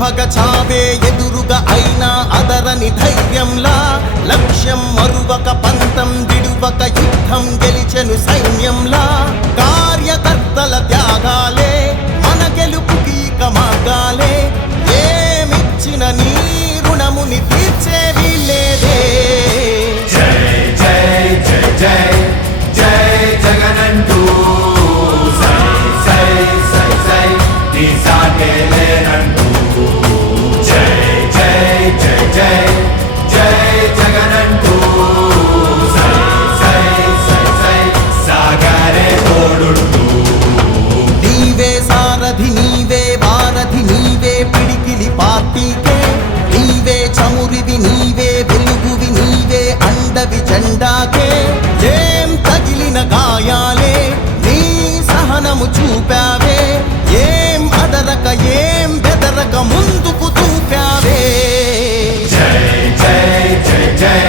భగ చావే ఎదురుగా అయినా అదరని ధైర్యంలా లక్ష్యం మరువక పంతం విడువక యుద్ధం గెలిచెను సైన్యంలా కార్యకర్తల త్యాగాలే మన గెలుపుకి ఇక మార్గాలే ఏమిచ్చిన నీ రుణముని తీర్చేవి లేదే జై జై జై జై జై జగనంటూ సై సై సై సై నీ సాటే లేనంటూ జై జై జై జై జై జగనంటూ సై సై సై సై సాగరే తోడుంటూ నీవే సారథి నీవే వారధి నీవే పిడికిలి పార్టీకే నీవే చమురివి నీవే వెలుగువి నీవే అండవి జెండాకే ఏం తగిలిన గాయాలే నీ సహనము చూపావే ఏం అదరక ఏం బెదరక ముందుకు చూపావే జై జై జై జై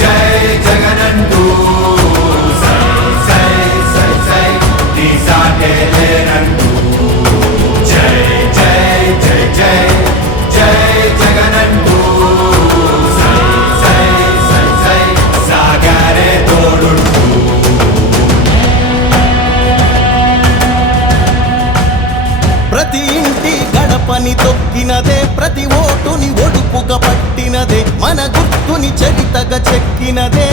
జై జగనంటూ సై సై సై సై నీ సాటే లేనంటూ జై జై జై జై జై జగనంటూ సై సై సై సై సాగరే తోడుంటూ ప్రతి ఇంటి గడపని తొక్కినదే ప్రతి ఓటుని ఒడుపుగా పట్టినదే మన గుర్తుని చరితగా చెక్కినదే